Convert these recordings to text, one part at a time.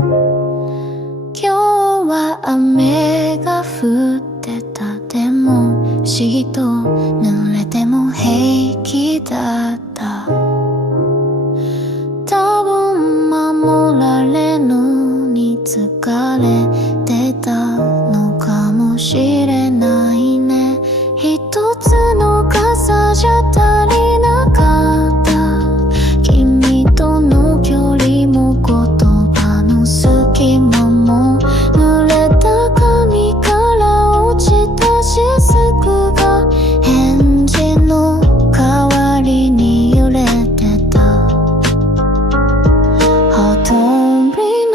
今日は雨が降ってた。でも不思議と濡れても平気だった。多分守られぬに疲れてたのかもしれないね。一つの傘じゃ足りなかった。君との距離も言葉の隙間も濡れた髪から落ちた雫が返事の代わりに揺れてた。ほとりの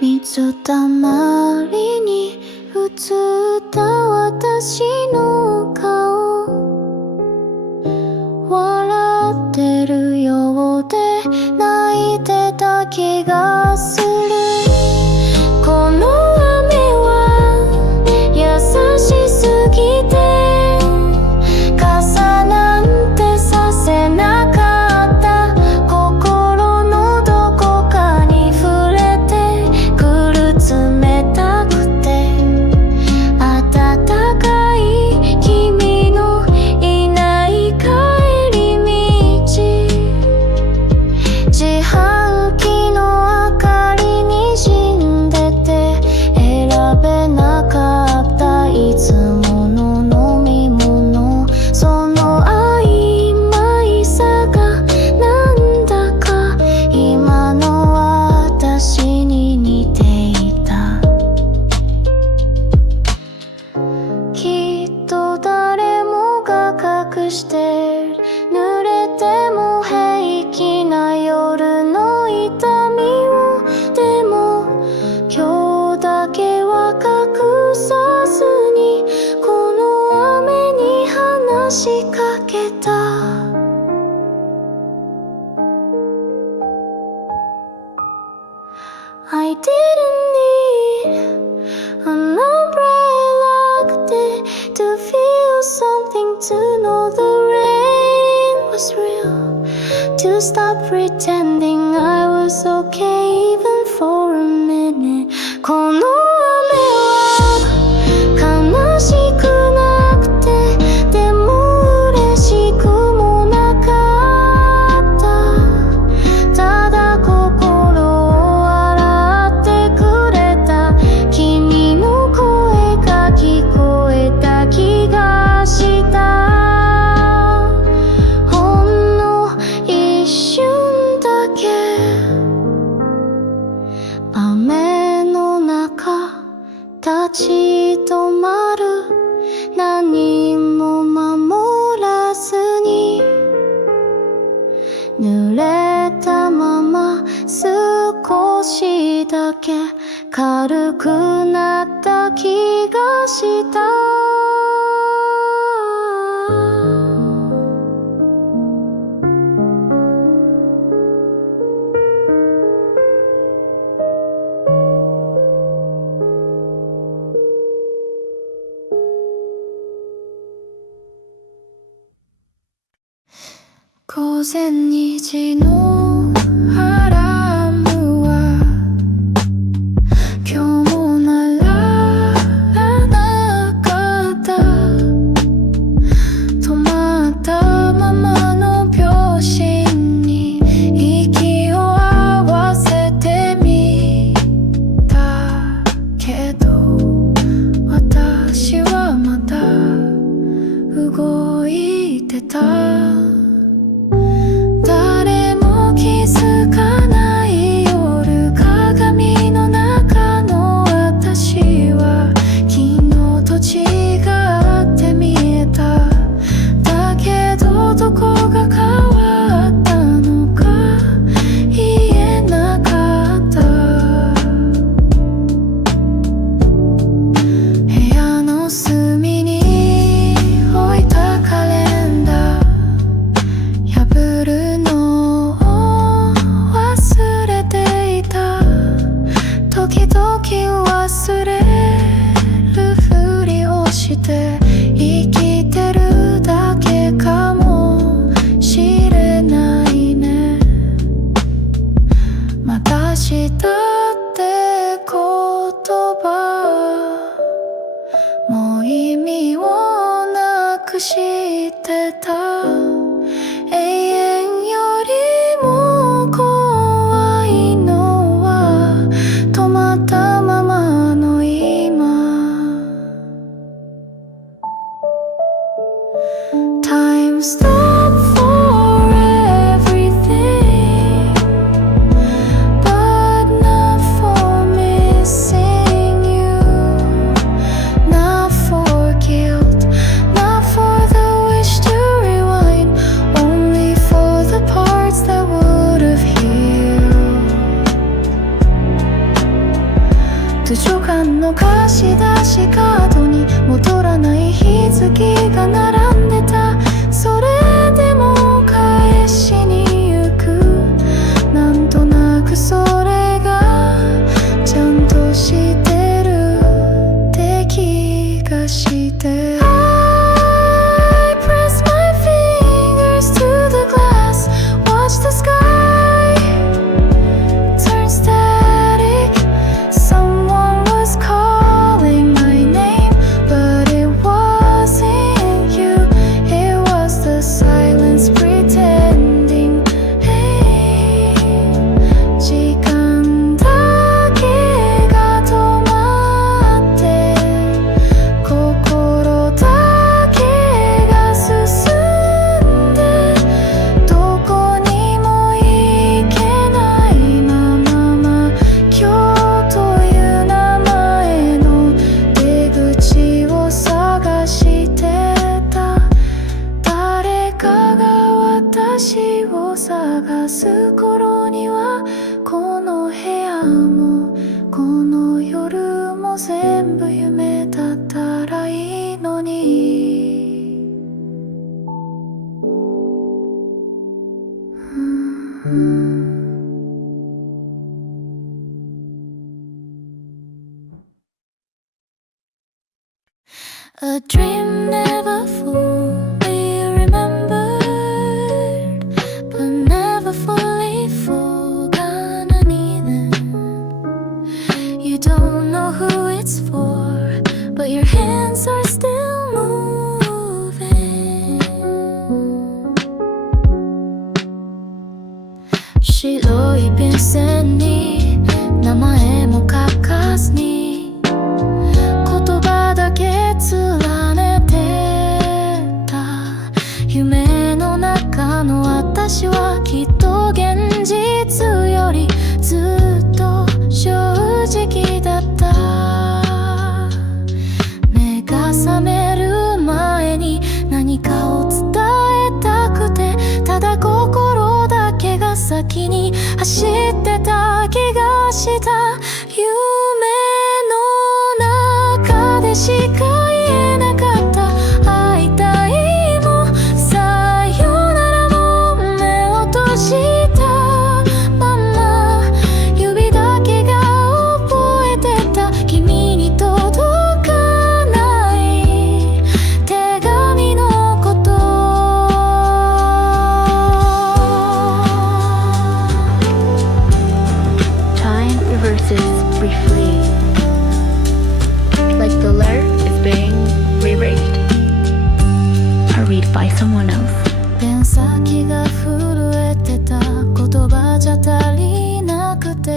水たまりに映った私の顔、笑ってるようで泣いてた気がする。この雨は優しすぎて傘なんてさせなかった。心のどこかに触れてくる冷たくて暖かい君のいない帰り道、自販機の明かり滲んでて選べなかったいつもの飲み物、その曖昧さがなんだか今の私に似ていた。きっと誰もが隠してる濡れても平気な夜の痛みを。でも今日だけは隠さずにこの雨に話しかけた。I didn't need an umbrella to feel something, to know the rain was real, to stop pretending I was okay even for a minute. この雨は悲しくなくてでも嬉しくもなかった。ただ心を笑ってくれた君の声が聞こえた気がした。ほんの一瞬だけ雨の中立ち止まる、何も守らずに濡れたまま少しだけ軽くなった気がした。午前2時のアラームは今日も鳴らなかった。止まったままの秒針に息を合わせてみたけど私はまだ動いてた。誰も気づかない夜、鏡の中の私は昨日と違って見えた。だけどどこが変わったのか言えなかった。部屋の隅に置いたカレンダー、破るのを忘れていた。時々忘れるふりをして生きてるだけかもしれないね。また明日って図書館の貸し出しカードに戻らない日付が並んでた。それでも返しに行く。なんとなくそれがちゃんとしてるって気がして、I press my fingers to the glass, watch the sky turn static. Someone was calling my name, but it wasn't you. It was the silence pretending. Hey, 時間だけが止まって、心だけが進んで、どこにも行けないまま、今日という名前の出口を探してた。誰かが私を探す頃には、この部屋もこの夜も全部夢だったらいいのに。A dream never fully remembered, but never fully forgotten either. You don't know who it's for, but your hands are still moving. 白い便箋に名前も書かずに、言葉だけ連ねてた。夢の中の私はきっと現実よりずっと正直だった。目が覚める前に何かを伝えたくて、ただ心だけが先に走ってた気がした。夢の中でしか言えなかった会いたいもさよならも目を閉じたまま、指だけが覚えてた君に届かない手紙のこと。Time reverses briefly, like the letter is being reread or read by someone else. ペン先が震えてた。言葉じゃ足りなくて、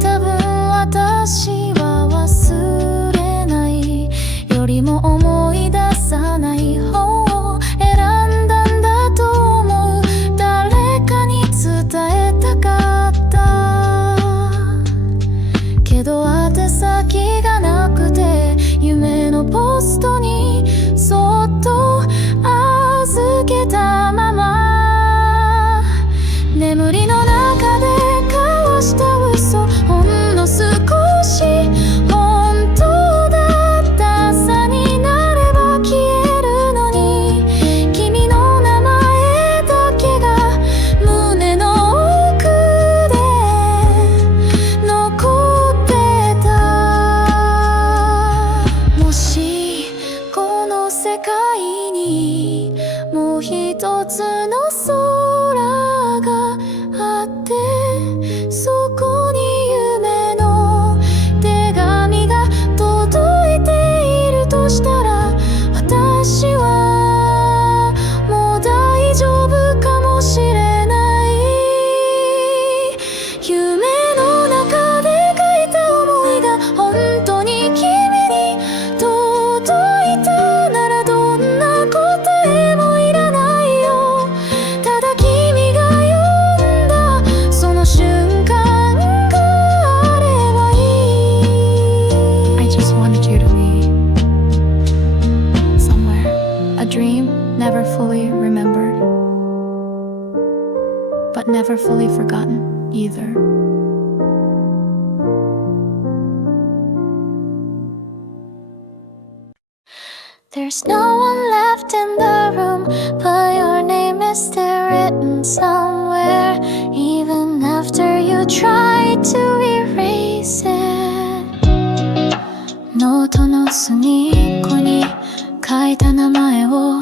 多分私は忘れないよりも思い出さない方を選んだんだと思う。誰かに伝えたかったけど宛先がなくて、夢のポストにそっと預けたまま、眠りの中で交わした嘘、ほんの少し本当だった朝になれば消えるのに、君の名前だけが胸の奥で残ってた。もしこの世界にもう一つの空があって、そこに夢の手紙が届いているとしたら、私はもう大丈夫かもしれない。夢の中で書いた思いが本当に君に届いたなら、どんな答えもいらないよ。ただ君が呼んだその瞬間があればいい。 I just wanted you to be somewhere, a dream never fully remembered, but never fully forgotten either. There's no one left in the room, but your name is still written somewhere, even after you try to erase it. ノートの隅っこに書いた名前を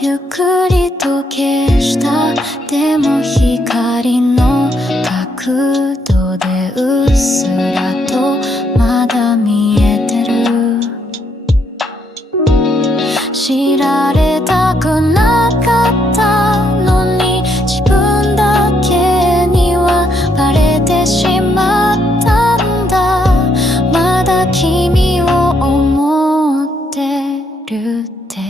ゆっくりと消した。でも光の角度でうっすらとまだ見えてる。知られたくなかったのに自分だけにはバレてしまったんだ。まだ君を思ってるって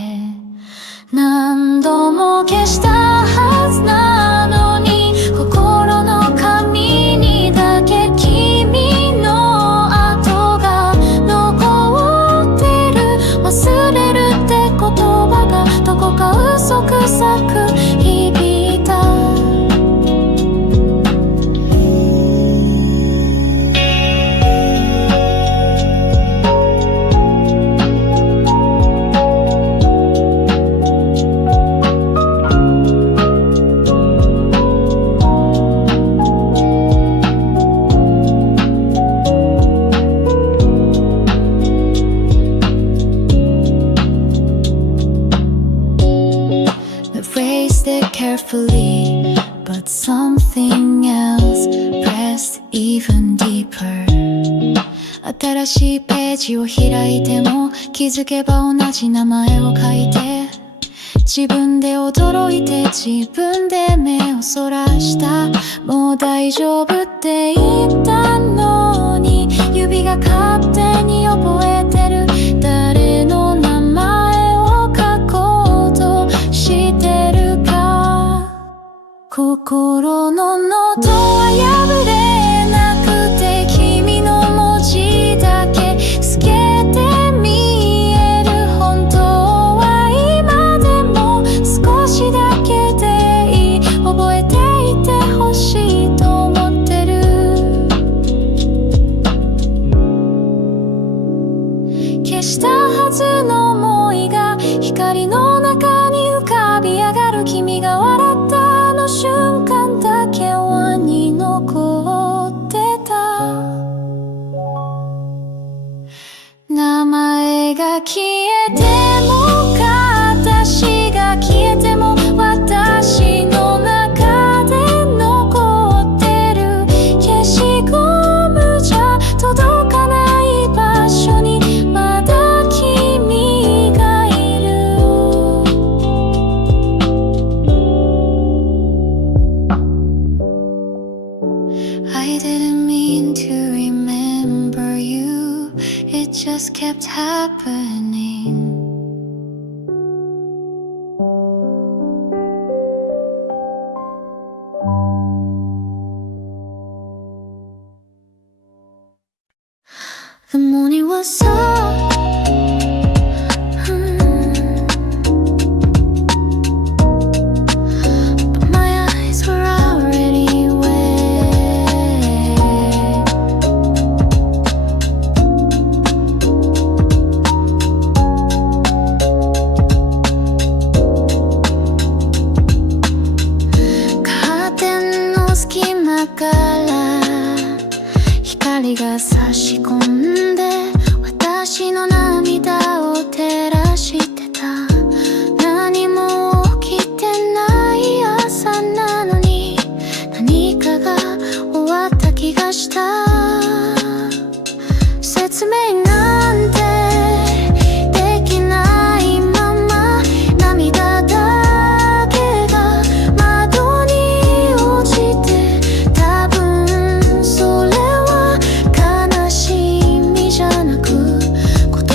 何度も消したはずなのに、心の紙にだけ君の跡が残ってる。忘れるって言葉がどこか嘘くさく響いた。Erased it carefully, but something else pressed even deeper. 新しいページを開いても気づけば同じ名前を書いて、自分で驚いて自分で目をそらした。もう大丈夫って言ったのに指が勝手に覚えてる。誰の名前を書こうとしてるか。心のノートは破れなくて君の文字だけ透けて見える。本当は今でも少しだけでいい。覚えていてほしいと思ってる。消したはずの想いが光の中に浮かび上がる。君が笑ったあの瞬間だけ輪に残ってた。名前が消えても形が消えても私の中で残ってる。消しゴムじゃ届かない場所にまだ君がいる。I didn't mean to remember you, it just kept happening. The morning was so but my eyes were already wet. Curtainの隙間から光が差し込んで私の涙を照らしてた。何も起きてない朝なのに何かが終わった気がした。説明なんてできないまま涙だけが窓に落ちて、多分それは悲しみじゃなく言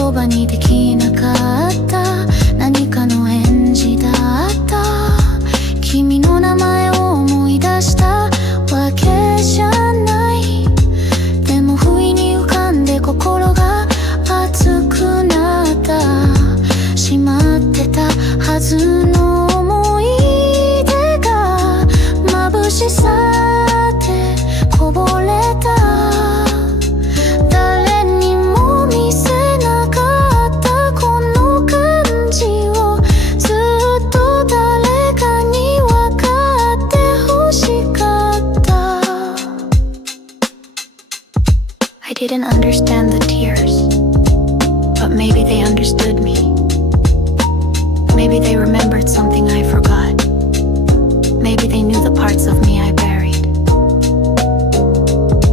I didn't understand the tears, but maybe they understood me. Maybe they remembered something I forgot. Maybe they knew the parts of me I buried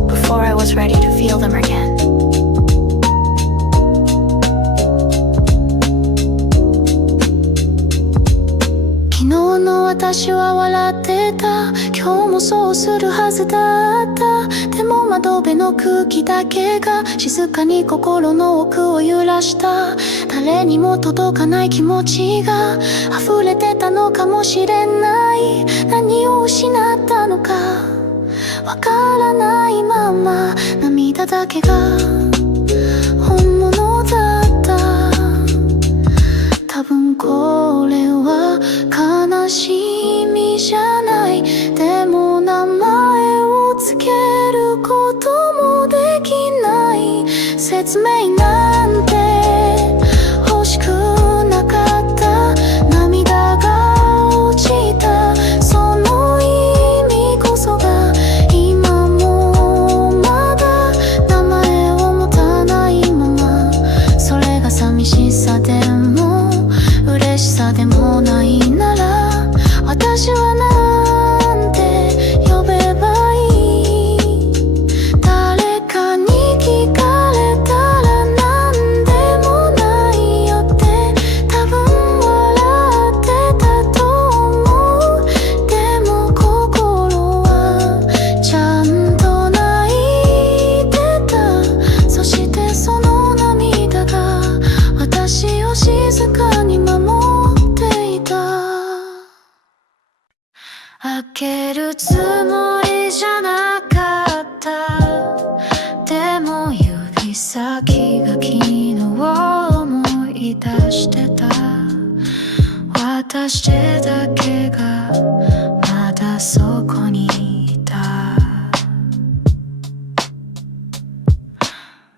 before I was ready to feel them again. 昨日の私は笑ってた。今日もそうするはずだった。でも窓辺の空気だけが静かに心の奥を揺らした。誰にも届かない気持ちが溢れてたのかもしれない。何を失ったのかわからないまま、涙だけが本物だった。多分これは悲しみじゃない。でも名前をつけることもできない。説明なんて欲しくなかった。涙が落ちたその意味こそが今もまだ名前を持たないまま。それが寂しさでも嬉しさでもないなら、私はなんて呼べばいい。誰かに聞かれたらなんでもないよって多分笑ってたと思う。でも心はちゃんと泣いてた。そしてその涙が私を静かに守っていた。開けるつもりじゃなかった。でも指先が昨日思い出してた。私だけがまだそこにいた。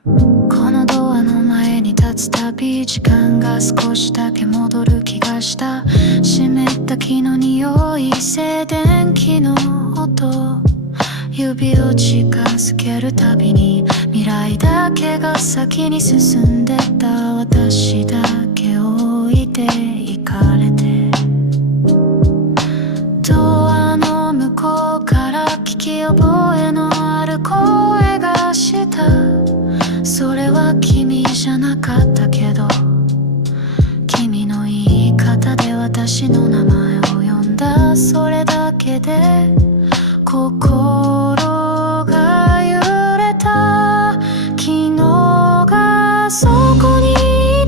このドアの前に立つたび時間が少しだけ戻る気がした。湿った木の匂い、静電気の音、指を近づけるたびに未来だけが先に進んでった。私だけ置いて行かれて、ドアの向こうから聞き覚えのある声がした。それは君じゃなかったけど、君の言い方で私の名前を呼んだ。それだけで心が揺れた。昨日がそこにい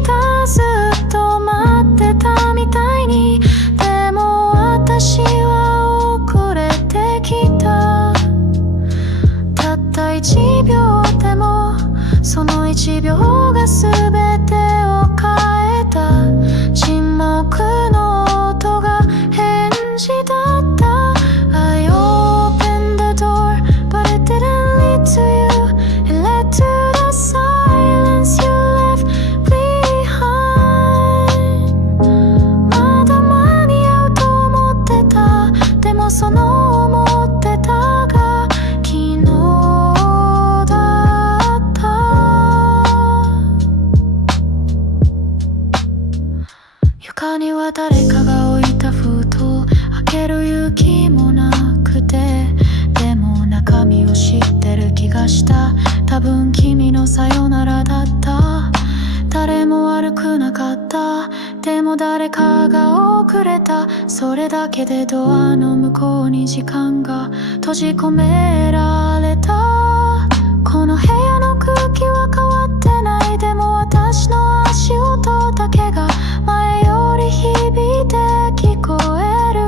た。ずっと待ってたみたいに。でも私は遅れてきた。たった1秒でもその1秒が全てを変えた。沈黙の音が返事だった。I opened the door, but it didn't lead to you. It led to the silence you left behind. まだ間に合うと思ってた。でもその思ってたが昨日だった。床には誰かが置いた封筒、開ける勇気もなくて。でも中身を知ってる気がした。多分君のさよならだった。誰も悪くなかった。でも誰かが遅れた。それだけでドアの向こうに時間が閉じ込められた。この部屋の空気は変わってない。でも私の足音だけが前より響いて聞こえる。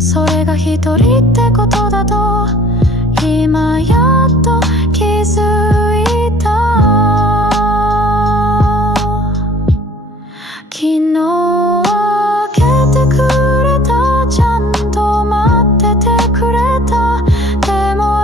それが一人ってことだと今やっと気づいた。昨日開けてくれた。ちゃんと待っててくれた。でも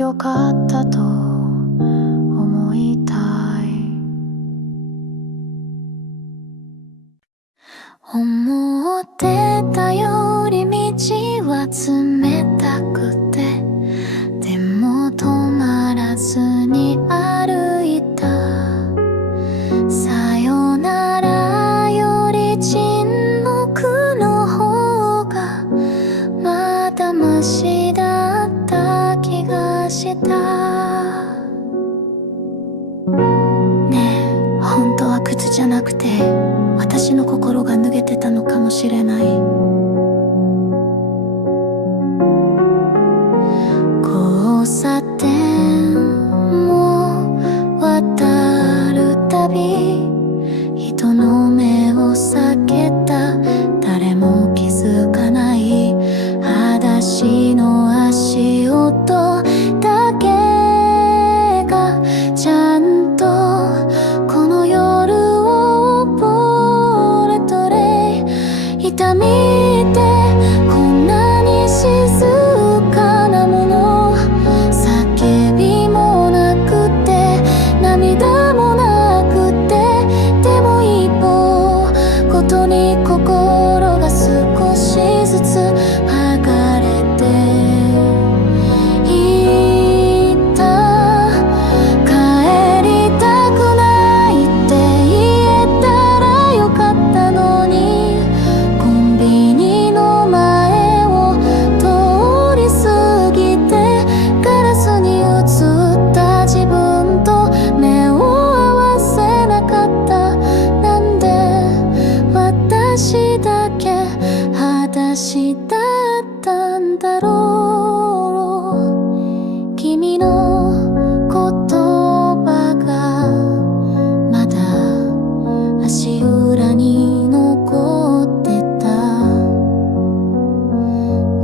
よかったと思いたい。思ってたより道は冷たくて、でも止まらずに歩いた。さよならより沈黙の方がまだマシだった気がした。ねえ、本当は靴じゃなくて私の心が脱げてたのかもしれない。交差点を渡るたび人の目を避けた。誰も気づかない裸足の足音だけがちゃんとこの夜を覚えとれ。痛みってこんなに静かなもの。叫びもなくて涙もなくて、でも一歩ごとに心が少しずつ剥がれていった。帰りたくないって言えたらよかったのに、コンビニの前を通り過ぎてガラスに映った自分と目を合わせなかった。なんで私だけ裸足だったんだろう。君の言葉がまだ足裏に残ってた。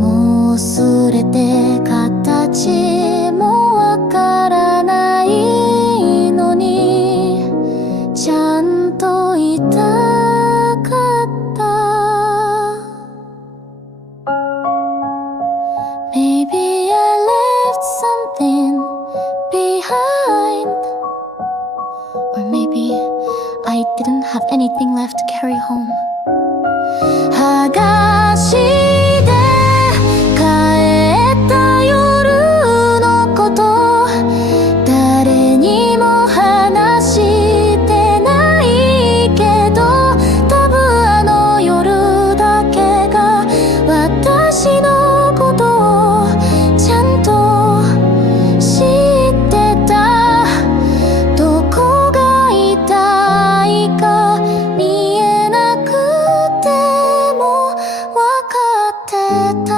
もうすれて形もわからないのに、ちゃんといたかった。 Maybe I left something behind, or maybe I didn't have anything left to carry home. 剥がして帰った夜のこと、誰にも話してないけど、多分あの夜だけが私のことをちゃんと知ってた。どこが痛いか見えなくてもわかってた。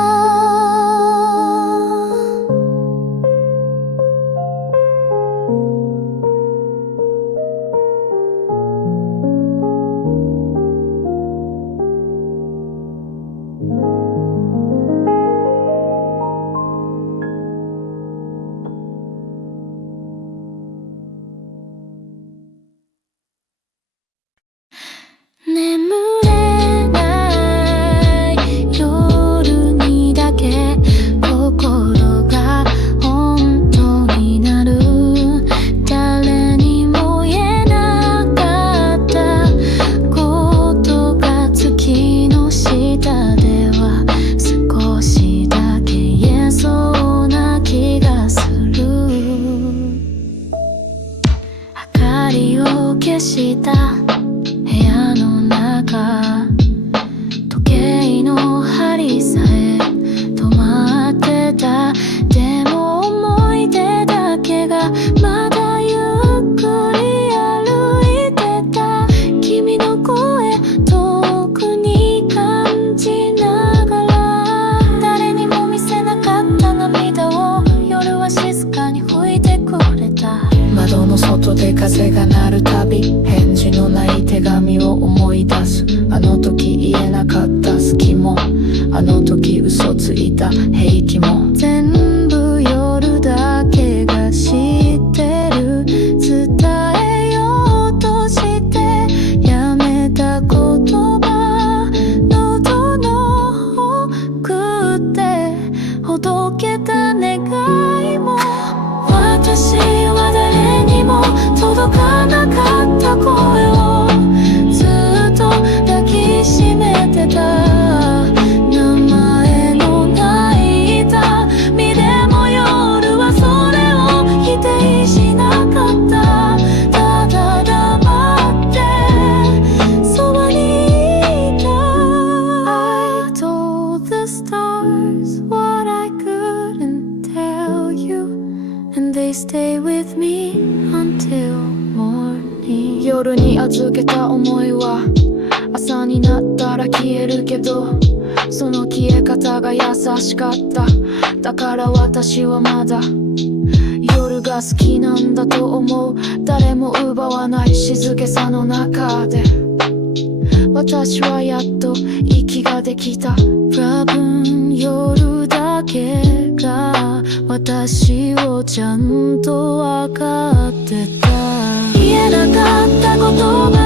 眠れない夜にだけ心が本当になる。誰にも言えなかったことが月の下では少しだけ言えそうな気がする。明かりを消した部屋の中、時計の針さえ止まってた。でも思い出だけがまだゆっくり歩いてた。君の声遠くに感じながら、誰にも見せなかった涙を夜は静かに拭いてくれた。窓の外で風が鳴るたび返事のない手紙を思い出す。あの時言えなかった好きも、あの時嘘ついた平気も、全部夜だけが知ってる。伝えようとしてやめた言葉、喉の奥でほどけた願いも stay with me until morning 夜に預けた思いは朝になったら消えるけどその消え方が優しかった。だから私はまだ夜が好きなんだと思う。誰も奪わない静けさの中で私はやっと息ができた。多分夜だけが私をちゃんと分かってた。言えなかった言葉